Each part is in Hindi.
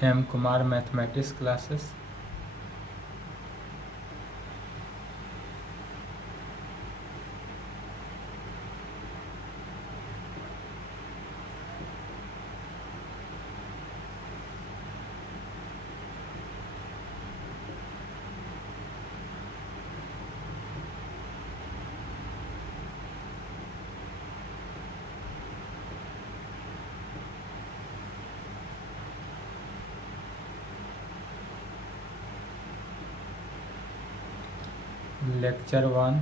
हेम Kumar mathematics classes. Lecture 1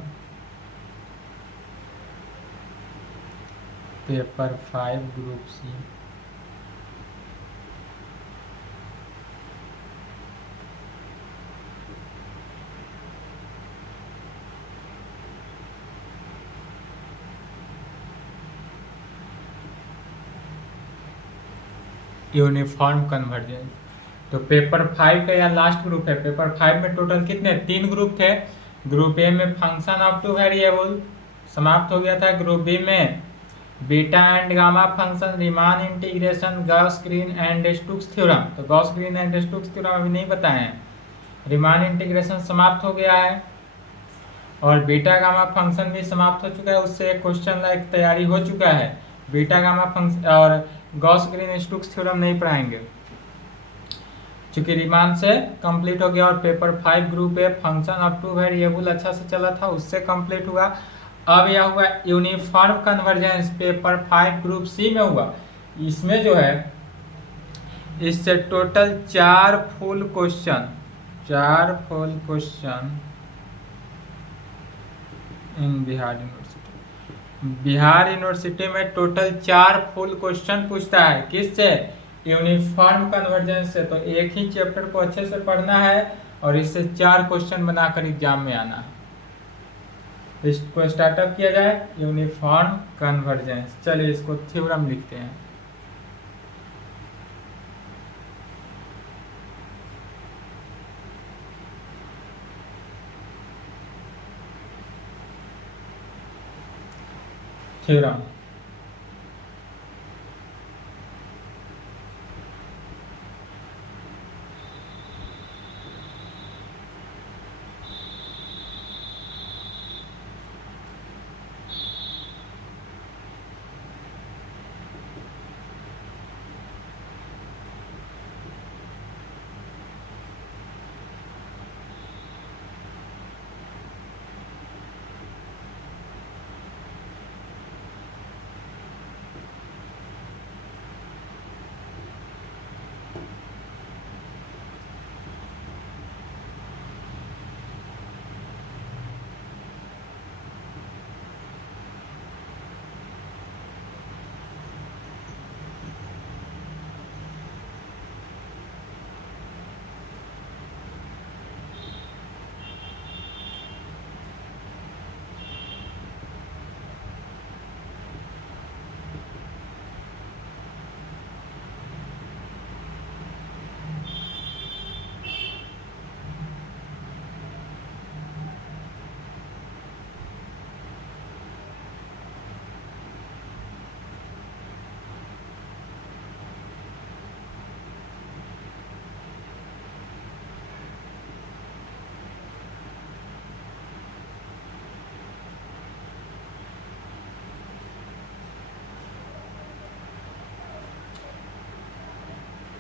paper 5 group C. Uniform convergence. तो पेपर 5 का यह लास्ट ग्रुप है। पेपर 5 में टोटल कितने 3 ग्रुप थे। ग्रुप ए में फंक्शन ऑफ टू वेरिएबल समाप्त हो गया था। ग्रुप बी में beta and gamma function, Riemann integration, Gauss Green and Stokes theorem. तो Gauss Green and Stokes theorem अभी नहीं बताए हैं। रीमान इंटीग्रेशन समाप्त हो गया है और बीटा गामा फंक्शन भी समाप्त हो चुका है। उससे एक क्वेश्चन लाइक तैयारी हो चुका है। बीटा गामा फंक्शन और गॉस ग्रीन स्टोक्स थ्योरम नहीं पढ़ाएंगे चूंकि रीमान से कंप्लीट हो गया। और paper 5 group a function of two variable अच्छा से चला था, उससे कंप्लीट हुआ। अब यह हुआ uniform convergence, paper 5 group C में हुआ। इसमें जो है इससे total 4 full question in Bihar university में टोटल 4 फुल क्वेश्चन पूछता है। किससे? यूनिफॉर्म कन्वर्जेंस से। तो एक ही चैप्टर को अच्छे से पढ़ना है और इससे 4 क्वेश्चन बनाकर एग्जाम में आना है। इसको स्टार्टअप किया जाए यूनिफॉर्म कन्वर्जेंस। चलिए इसको थ्योरम लिखते हैं। थ्योरम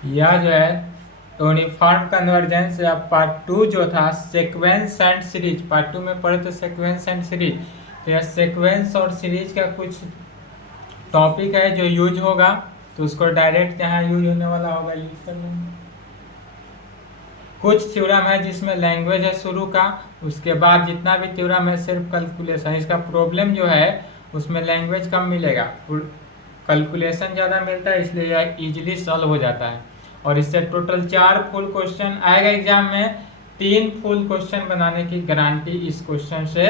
यह जो है यूनिफॉर्म कन्वर्जेंस या पार्ट 2 जो था सीक्वेंस एंड सीरीज। पार्ट 2 में पढ़े थे सीक्वेंस एंड सीरीज। तो यह सीक्वेंस और सीरीज का कुछ टॉपिक है जो यूज होगा। तो उसको डायरेक्ट जहाँ यूज होने वाला होगा यूज कर लेंगे। कुछ थ्योरम है जिसमें लैंग्वेज है शुरू का, उसके बाद जितना भी थ्योरम है सिर्फ कैलकुलेशन। इसका प्रॉब्लम जो है उसमें लैंग्वेज कम मिलेगा, कैलकुलेशन ज़्यादा मिलता है, इसलिए यह इजीली सॉल्व हो जाता है। और इससे टोटल 4 फुल क्वेश्चन आएगा एग्जाम में। 3 फुल क्वेश्चन बनाने की गारंटी इस क्वेश्चन से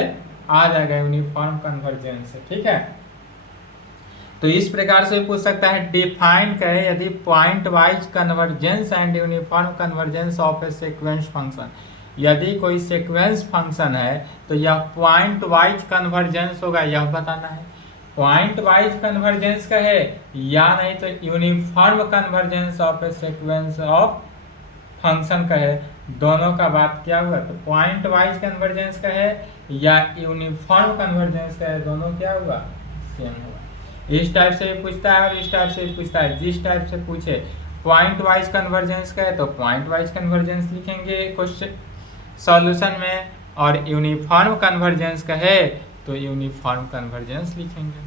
आ जाएगा यूनिफॉर्म कन्वर्जेंस से। ठीक है, तो इस प्रकार से पूछ सकता है डिफाइन करें यदि point wise convergence and uniform convergence of A sequence function. यदि कोई सीक्वेंस फंक्शन है तो यह पॉइंट वाइज कन्वर्जेंस होगा, यह बताना है। पॉइंट वाइज कन्वर्जेंस कहे या नहीं तो uniform convergence of A sequence of function कहे, दोनों का बात क्या हुआ? तो पॉइंट वाइज कन्वर्जेंस कहे या यूनिफॉर्म कन्वर्जेंस कहे, दोनों क्या हुआ? सेम हुआ। इस टाइप से भी पूछता है और इस टाइप से भी पूछता है। जिस टाइप से पूछे पॉइंट वाइज कन्वर्जेंस कहे तो पॉइंट वाइज कन्वर्जेंस लिखेंगे क्वेश्चन सॉल्यूशन में, और यूनिफॉर्म कन्वर्जेंस कहे तो यूनिफॉर्म कन्वर्जेंस लिखेंगे।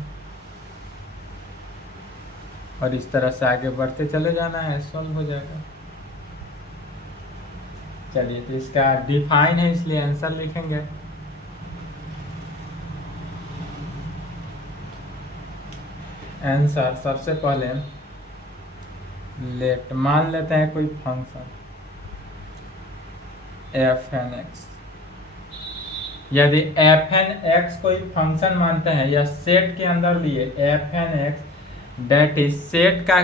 और इस तरह से आगे बढ़ते चले जाना है, सॉल्व हो जाएगा। चलिए, तो इसका डिफाइन है इसलिए आंसर लिखेंगे। आंसर सबसे पहले लेट मान लेते हैं कोई फंक्शन एफ एन एक्स। यदि एफ एन एक्स कोई फंक्शन मानते हैं या सेट के अंदर लिए F N X, that is set का,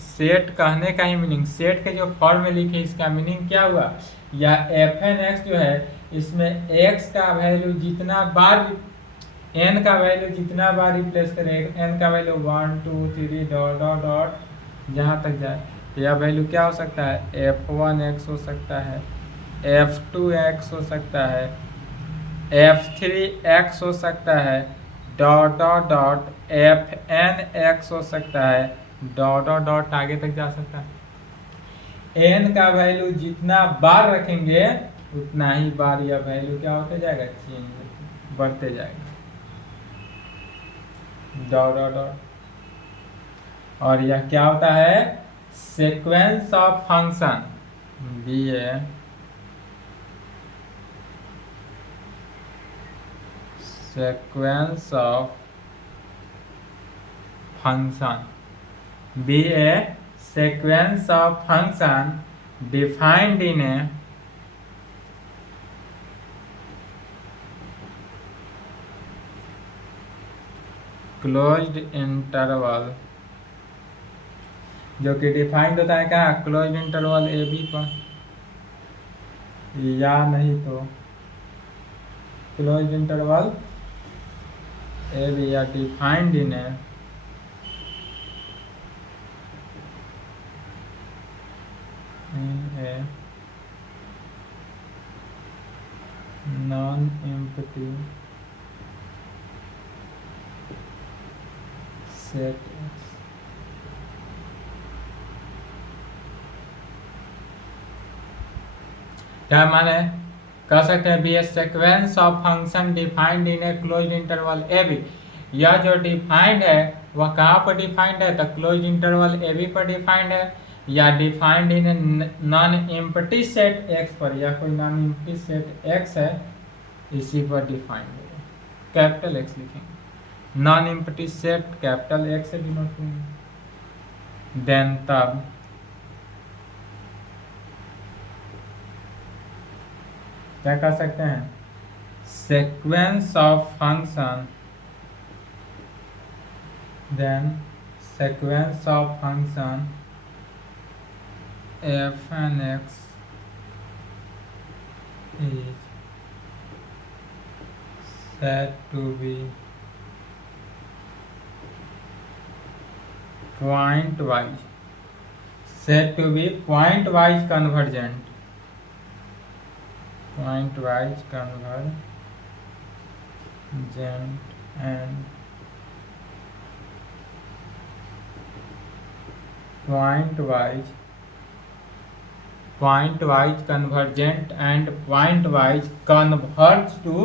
सेट कहने का ही मीनिंग, सेट के जो फॉर्म में लिखे इसका मीनिंग क्या हुआ? या एफ एन एक्स जो है इसमें एक्स का वैल्यू जितना बार, एन का वैल्यू जितना बार रिप्लेस करेगा, एन का वैल्यू 1 2 3 डॉट डॉट डॉट जहाँ तक जाए, तो यह वैल्यू क्या हो सकता है? f1x हो सकता है, f2x हो सकता है, f3x हो सकता है, डॉट डॉट डॉट fnx हो सकता है, डॉट डॉट डॉट आगे तक जा सकता है। एन का वैल्यू जितना बार रखेंगे उतना ही बार यह वैल्यू क्या होते जाएगा? चेंज बढ़ते जाएगा, डॉट डॉट डॉट। और यह क्या होता है? Sequence of function, B A sequence of function, be a sequence of function defined in a closed interval, जो कि डिफाइंड होता है क्या? क्लोज्ड इंटरवल ए बी पर, या नहीं तो क्लोज्ड इंटरवल ए बी, या defined in a non empty set. क्या माने? कह सकते हैं B A sequence of function defined in a closed interval A B. यह जो डिफाइंड है वह कहाँ पर डिफाइंड है? तो क्लोज्ड इंटरवल ए बी पर डिफाइंड है, या defined in a non empty set x पर, या कोई नॉन एम्प्टी सेट एक्स है इसी पर डिफाइंड है। कैपिटल एक्स लिखेंगे, non empty set capital X से डिनोट करेंगे। देन तब क्या कर सकते हैं? Sequence of function, then sequence of function F N X is said to be point wise, said to be point wise convergent, point wise convergent and point wise convergent and point wise converge to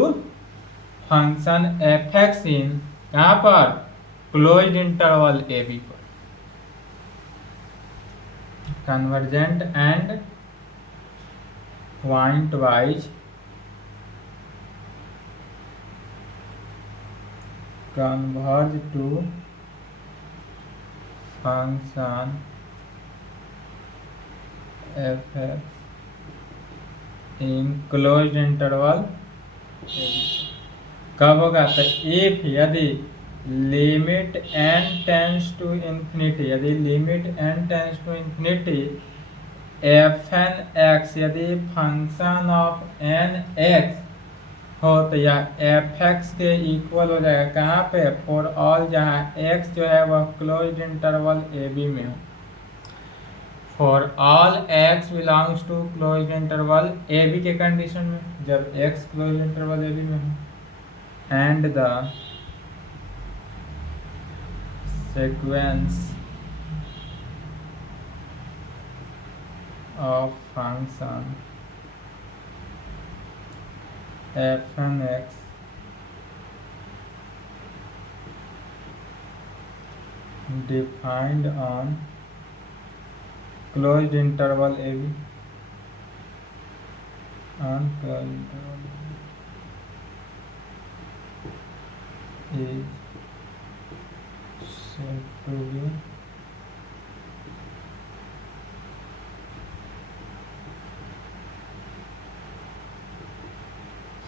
function F x in कहाँ पर? क्लोज्ड इंटरवल ए बी पर। Convergent and point wise converge to function F x in closed interval A b. कब होगा? तो इफ यदि limit n tends to infinity, यदि limit n tends to infinity f N x, यदि फंक्शन ऑफ एन एक्स हो तो यह एफ एक्स के इक्वल हो जाएगा कहाँ पे, फॉर ऑल जहाँ एक्स जो है वह क्लोज्ड इंटरवल ए बी में हो, for all X belongs to closed interval A B के कंडीशन में, जब एक्स क्लोज्ड इंटरवल ए बी में हो, and the sequence of function f(x) defined on closed interval a b on closed interval is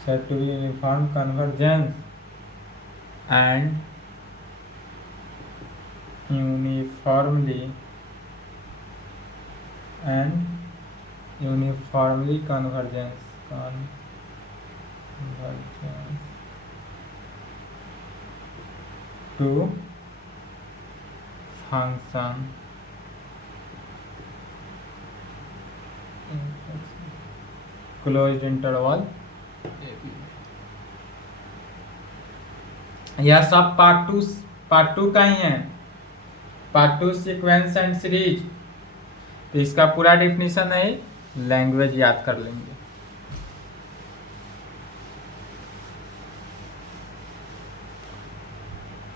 said to be uniform convergence and uniformly convergence to function closed interval यह सब पार्ट टू का ही है, part two sequence and series. तो इसका पूरा डिफिनीशन है, लैंग्वेज याद कर लेंगे।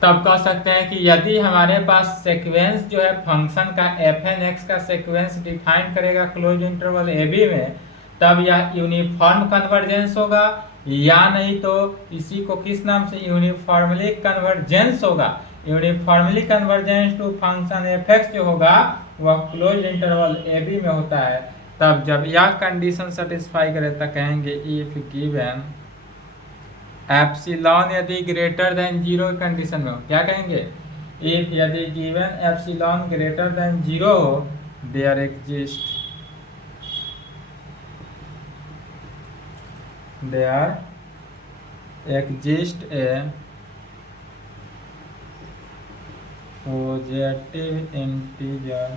तब कह सकते हैं कि यदि हमारे पास सीक्वेंस जो है फंक्शन का एफ एन एक्स का सीक्वेंस डिफाइन करेगा क्लोज इंटरवल ए बी में, तब यह यूनिफॉर्म कन्वर्जेंस होगा, या नहीं तो इसी को किस नाम से, यूनिफॉर्मली कन्वर्जेंस होगा। Uniformly convergence to function F X जो होगा वह क्लोज इंटरवल ए बी में होता है। तब जब यह कंडीशन सेटिस्फाई करे तो कहेंगे इफ गिवन एप्सिलॉन यदि ग्रेटर देन जीरो कंडीशन में हो, क्या कहेंगे, इफ यदि given epsilon greater than zero हो, there exist a positive integer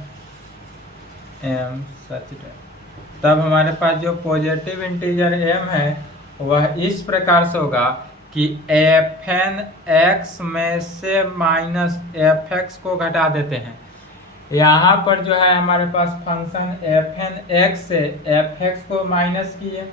m such that. तब हमारे पास जो पॉजिटिव इंटीजर m है वह इस प्रकार से होगा कि एफ एन एक्स में से माइनस एफ एक्स को घटा देते हैं। यहाँ पर जो है हमारे पास फंक्शन एफ एन एक्स से एफ एक्स को माइनस किए,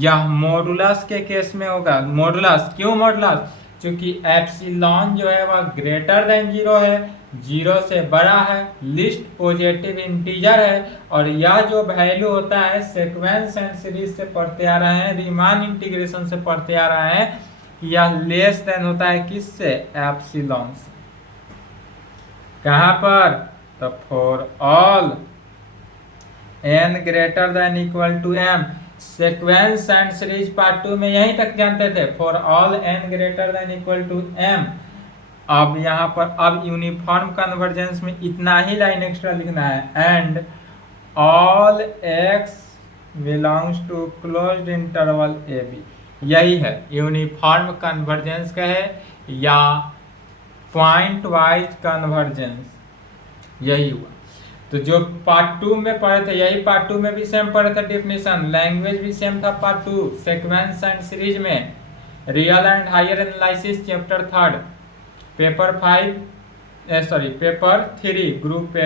यह मॉडुलस के केस में होगा। मॉडुलस क्यों मॉडुलस, क्योंकि एप्सिलॉन जो है वह ग्रेटर देन जीरो है, जीरो से बड़ा है, लिस्ट पॉजिटिव इंटीजर है, और यह जो वैल्यू होता है सीक्वेंस एंड सीरीज से पढ़ते आ रहे हैं, रीमान इंटीग्रेशन से पढ़ते आ रहे हैं, यह लेस देन होता है किससे, एप्सिलॉन से। कहाँ पर, तो for all n greater than equal to m, sequence and series part two में यहीं तक जानते थे, for all n greater than equal to m। अब यहाँ पर अब यूनिफॉर्म कन्वर्जेंस में इतना ही लाइन एक्स्ट्रा लिखना है, and all x belongs to closed interval A B. यही है यूनिफॉर्म कन्वर्जेंस का है, या पॉइंट वाइज कन्वर्जेंस, यही हुआ। तो जो पार्ट टू में पढ़े थे यही पार्ट टू में भी सेम पढ़े थे, डिफिनीशन लैंग्वेज भी सेम था part two, sequence and series में, real and higher analysis chapter 3 paper 3 group पे।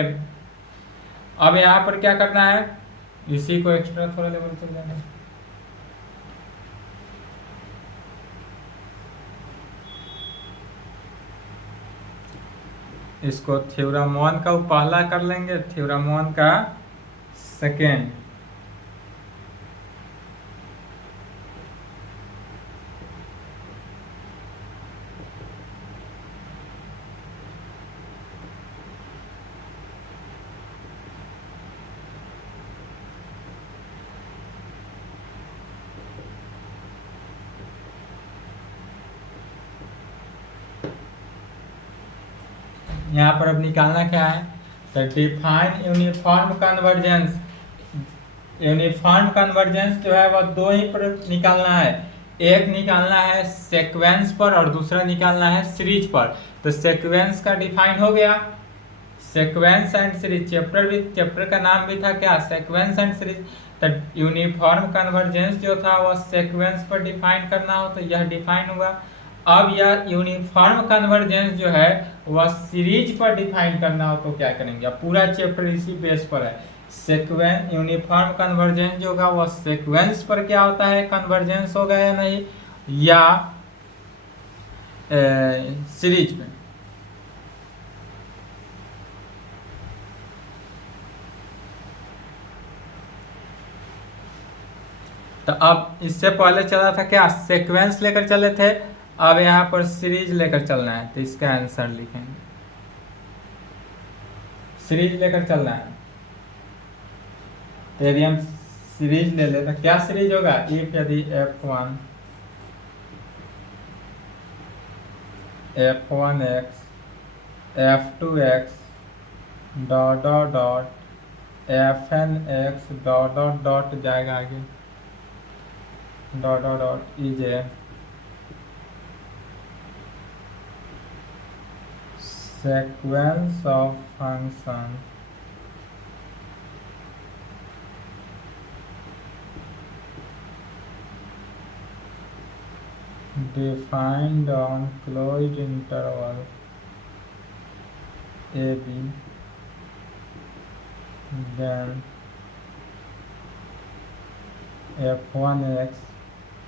अब यहाँ पर क्या करना है, इसी को एक्स्ट्रा थोड़ा लेवल चल जाना, इसको थ्योरम 1 का पहला कर लेंगे, थ्योरम 1 का सेकेंड। यहाँ पर अब निकालना क्या है, तो define uniform convergence. Uniform convergence जो है वह दो ही पर निकालना है, एक निकालना है सीक्वेंस पर और दूसरा निकालना है सीरीज पर। तो सीक्वेंस का डिफाइन हो गया, सीक्वेंस एंड सीरीज, चैप्टर का नाम भी था क्या, सीक्वेंस एंड सीरीज। तो यूनिफॉर्म कन्वर्जेंस जो था वह सीक्वेंस पर डिफाइन करना हो, तो यह डिफाइन हुआ। अब यह यूनिफॉर्म कन्वर्जेंस जो है वह सीरीज पर डिफाइन करना हो तो क्या करेंगे, अब पूरा चैप्टर इसी बेस पर है। सीक्वेंस यूनिफॉर्म कन्वर्जेंस जो होगा वह सीक्वेंस पर क्या होता है, कन्वर्जेंस होगा या नहीं, या सीरीज में। तो अब इससे पहले चला था क्या, सीक्वेंस लेकर चले थे, अब यहाँ पर सीरीज लेकर चलना है, तो इसका आंसर लिखेंगे सीरीज लेकर चलना है। तो यदि हम सीरीज ले ले तो क्या सीरीज होगा, इफ यदि f1 f1x f2x dot dot dot fnx dot dot dot जाएगा आगे, dot dot dot is a sequence of function defined on closed interval ab, then f1x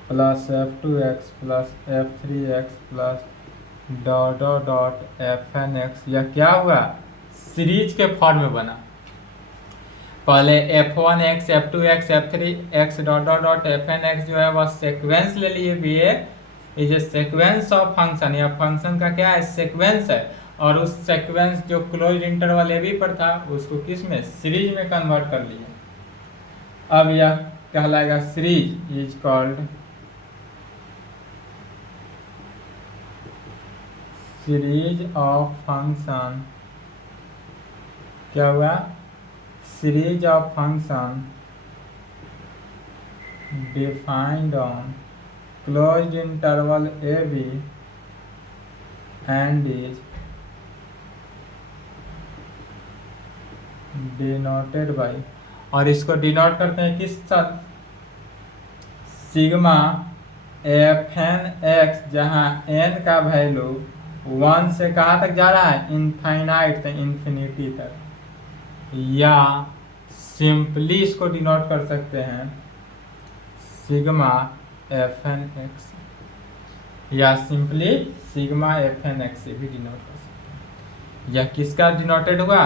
plus f2x plus f3x plus dot dot dot fnx, यह क्या हुआ, सीरीज के फॉर्म में बना। पहले f1x f2x f3x dot dot dot fnx जो है वह सीक्वेंस ले लिए भी है, is a sequence of function, यह फंक्शन का क्या है, सीक्वेंस है। और उस सीक्वेंस जो क्लोज इंटरवल ए बी पर था उसको किस में, सीरीज में कन्वर्ट कर लिया। अब यह कहलाएगा series, is called series of function, क्या हुआ, series of function defined on closed interval A B and is denoted by, और इसको डिनोट करते हैं किस साथ, सिग्मा fn x, जहाँ n का वैल्यू 1 से कहाँ तक जा रहा है, इनफाइनाइट तक, इन्फिनिटी तक, या सिंपली इसको डिनोट कर सकते हैं सिग्मा fn x, या सिंपली सिग्मा fn x से भी डिनोट कर सकते हैं। यह किसका डिनोटेड हुआ,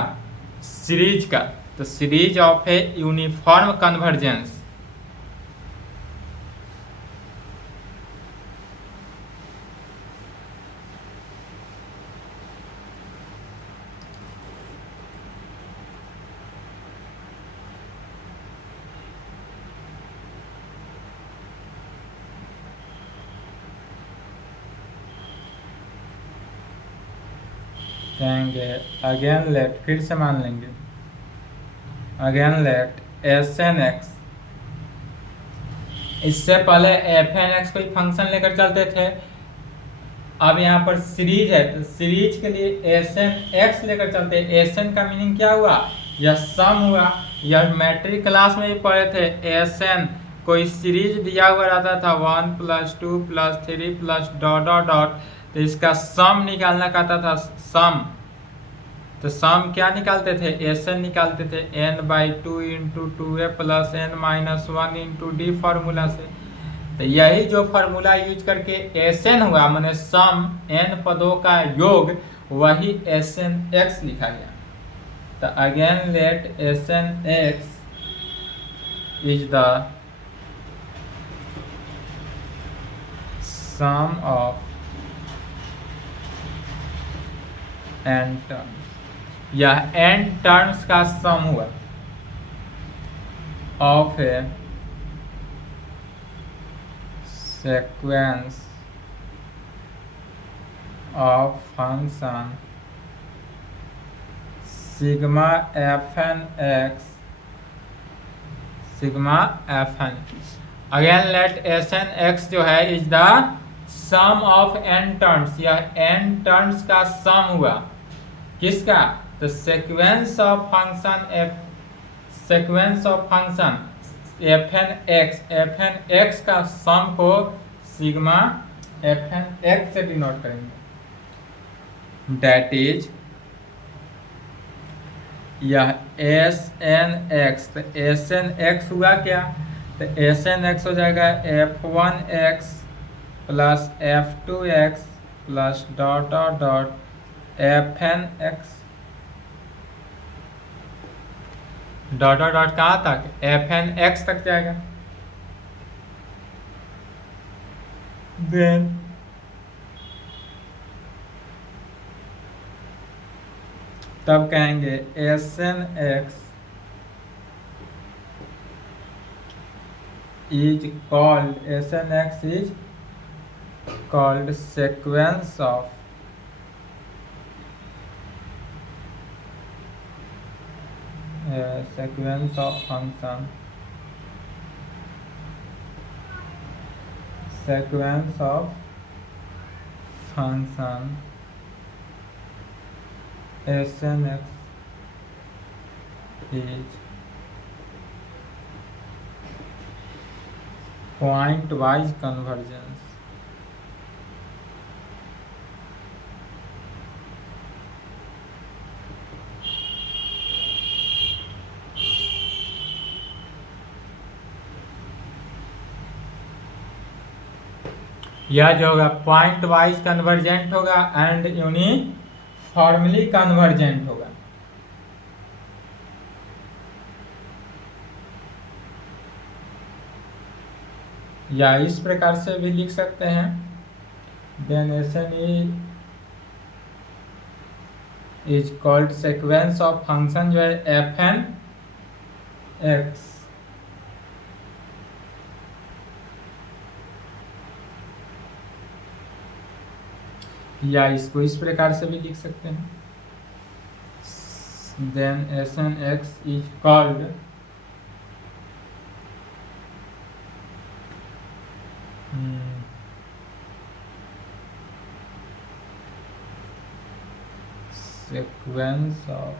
सीरीज का। तो series of a uniform convergence, कहेंगे अगेन लेट, फिर से मान लेंगे अगेन लेट Sn(x), इससे पहले fn(x) कोई फंक्शन लेकर चलते थे, अब यहाँ पर सीरीज है तो सीरीज के लिए Sn(x) लेकर चलते हैं। Sn का मीनिंग क्या हुआ, यह सम हुआ। यह मैट्रिक क्लास में भी पढ़े थे, Sn कोई सीरीज दिया हुआ रहता था 1 + 2 + 3 + डॉट डॉट डॉट, तो इसका सम निकालना कहता था सम। तो सम क्या निकालते थे, Sn निकालते थे n/2 × 2a + n-1 × d formula से। तो यही जो फार्मूला यूज करके Sn हुआ, माने सम n पदों का योग, वही Sn(x) लिखा गया। तो again let Sn(x) is the sum of n terms, यह n टर्म्स का सम हुआ of a sequence of function sigma fn(x) sigma fn(x) again let S N X जो है is the sum of N terms, यह एन टर्म्स का सम हुआ किसका, the sequence of function sequence of function F N x का सम को सिग्मा एफ एन एक्स से डिनोट करेंगे, दैट इज यह एस एन एक्स, तो एस एन एक्स हुआ क्या, तो एस एन एक्स हो जाएगा F one X plus F two X plus dot dot dot F N X, dot dot dot कहाँ तक, एफ एन एक्स तक जाएगा। देन तब कहेंगे S N X is called, SNX is called sequence of function, sequence of function SNX is point wise convergence, यह जो होगा पॉइंट वाइज कन्वर्जेंट होगा एंड यूनिफॉर्मली कन्वर्जेंट होगा। या इस प्रकार से भी लिख सकते हैं, then S N is called sequence of function जो है एफ एन एक्स, या इसको इस प्रकार से भी लिख सकते हैं, then S N X is called sequence of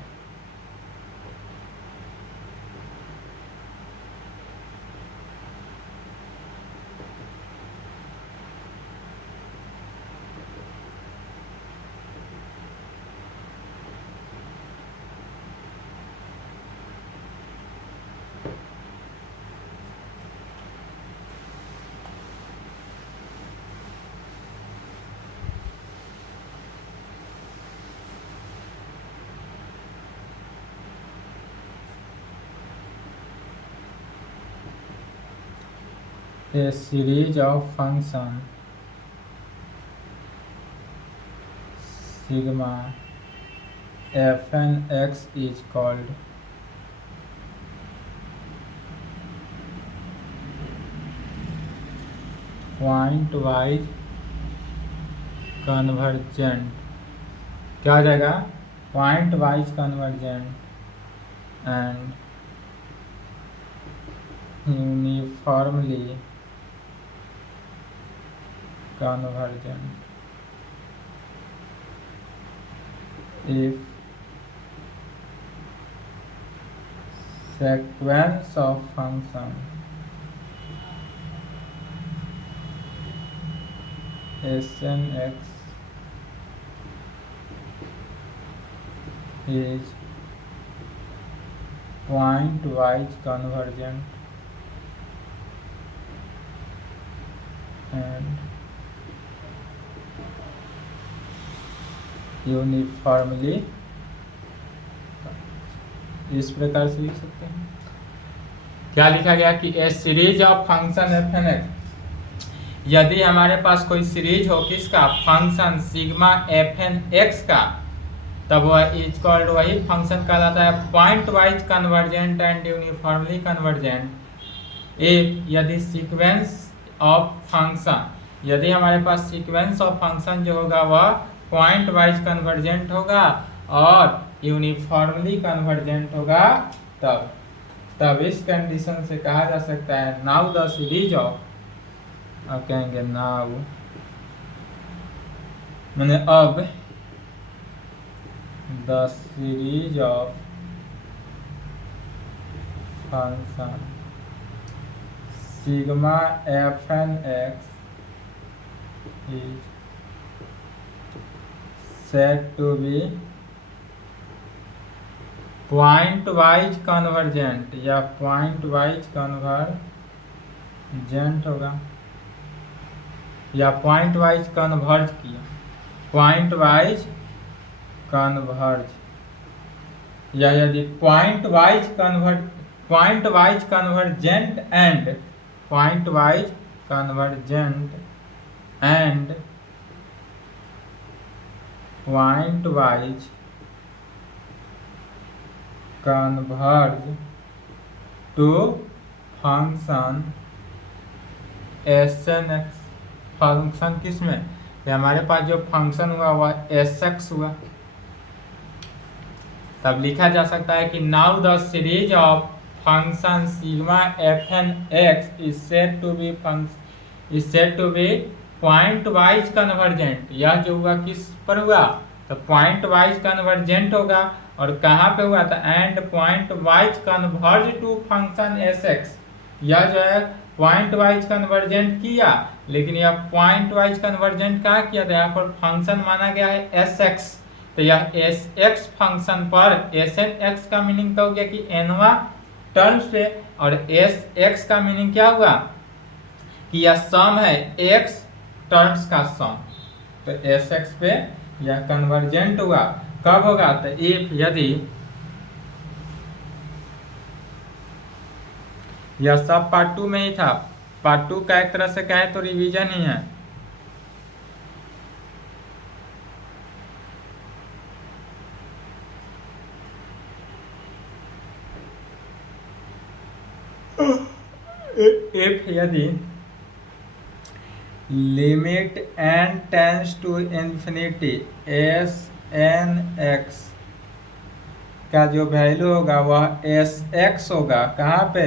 a series of function sigma fn x is called point wise convergent, क्या हो जाएगा, point wise convergent and uniformly convergent if sequence of function SNX is point wise convergent and uniformly, इस प्रकार से लिख सकते हैं। क्या लिखा गया कि a series of function F N x, यदि हमारे पास कोई सीरीज हो किसका, function sigma F N x का, तब वह इज कॉल्ड, वही फंक्शन कहलाता है point wise convergent and uniformly convergent. यदि सीक्वेंस ऑफ फंक्शन, यदि हमारे पास सीक्वेंस ऑफ फंक्शन जो होगा वह पॉइंट वाइज कन्वर्जेंट होगा और यूनिफॉर्मली कन्वर्जेंट होगा, तब इस कंडीशन से कहा जा सकता है नाउ द सीरीज ऑफ, अब कहेंगे नाउ मैंने अब the series of function sigma F N X is said to be point wise convergent या पॉइंट वाइज कन्वर्जेंट होगा, या पॉइंट वाइज कन्वर्ज किया, पॉइंट वाइज कन्वर्ज, या यदि point wise convergent and point wise convergent and point wise converge to function S N X. Function किस में, हमारे पास जो फंक्शन हुआ वह एस एक्स हुआ। तब लिखा जा सकता है कि now the series of function sigma F N X is said to be point wise convergent. यह जो हुआ किस पर हुआ, तो पॉइंट वाइज कन्वर्जेंट होगा, और कहाँ पे हुआ था, and point wise converge to function S X. यह जो है पॉइंट वाइज कन्वर्जेंट किया, लेकिन यह पॉइंट वाइज कन्वर्जेंट कहाँ किया था, यहाँ पर फंक्शन माना गया है एस एक्स। तो यह एस एक्स फंक्शन पर एस एन एक्स का मीनिंग क्या हो गया कि एनवा टर्म्स पे, और एस एक्स का मीनिंग क्या हुआ कि यह सम है एक्स टर्म्स का सम। तो एस एक्स पे यह कन्वर्जेंट हुआ। कब होगा, तो इफ यदि यह सब पार्ट 2 में ही था, पार्ट 2 का एक तरह से कहे तो रिवीजन ही है। इफ यदि limit n tends to infinity S N x का जो वैल्यू होगा वह एस एक्स होगा। कहाँ पे,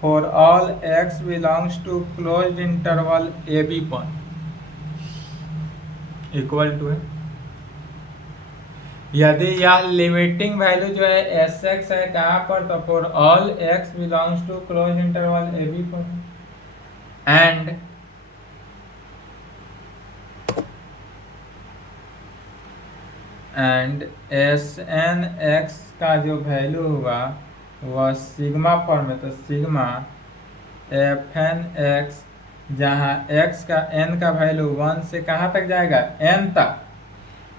for all X belongs to closed interval A B पर, इक्वल टू है। यदि यह लिमिटिंग वैल्यू जो है एस एक्स है कहाँ पर, तो for all X belongs to closed interval A B पर, एंड एस एन एक्स का जो वैल्यू हुआ वह सिग्मा फॉर्म में, तो सिग्मा एफ एन एक्स, जहाँ एक्स का एन का वैल्यू 1 से कहाँ तक जाएगा, एन तक।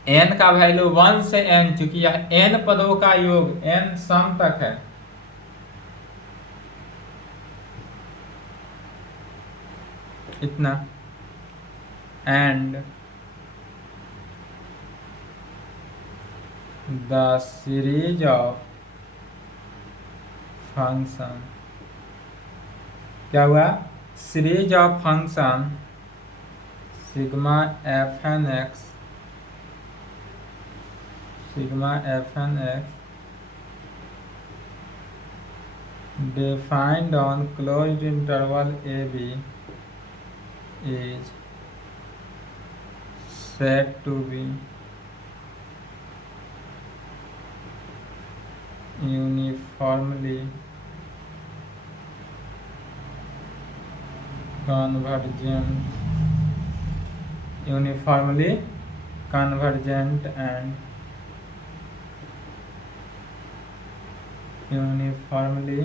एन का वैल्यू 1 से एन, चूंकि यह एन पदों का योग एन सम तक है, इतना। And the series of function, क्या हुआ, series of function sigma F N X, sigma F N X defined on closed interval A B is said to be uniformly convergent and uniformly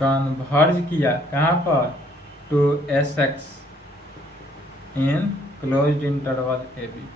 converge किया कहाँ पर, to S X in closed interval A B.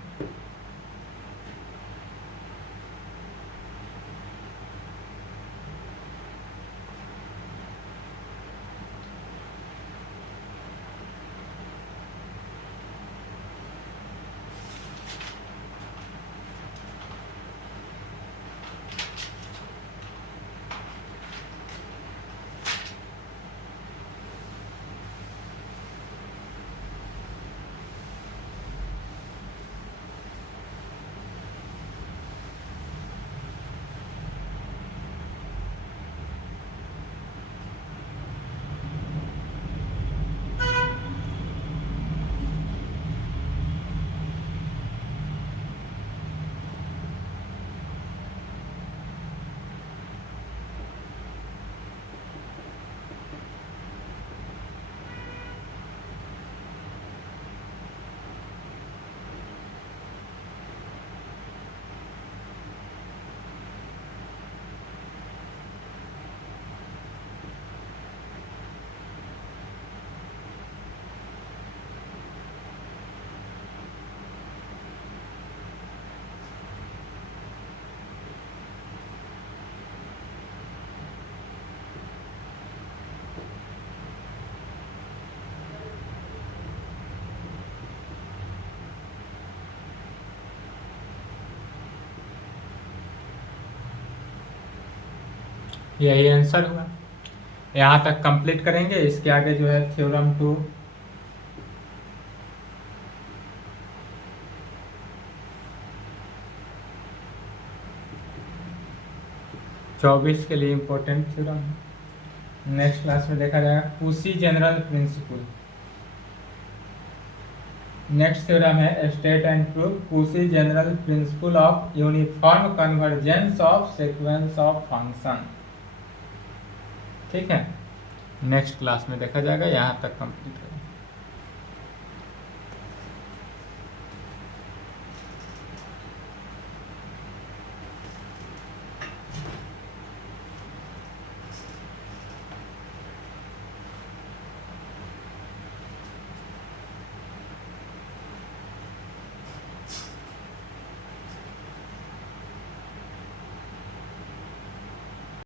यही आंसर हुआ। यहाँ तक कंप्लीट करेंगे, इसके आगे जो है थ्योरम 2 24 के लिए इम्पोर्टेंट थ्योरम है। नेक्स्ट क्लास में देखा जाएगा कुशी जनरल प्रिंसिपल। नेक्स्ट थ्योरम है स्टेट एंड प्रूफ कुशी general principle of uniform convergence of sequence of function. ठीक है, नेक्स्ट क्लास में देखा जाएगा। यहाँ तक कंप्लीट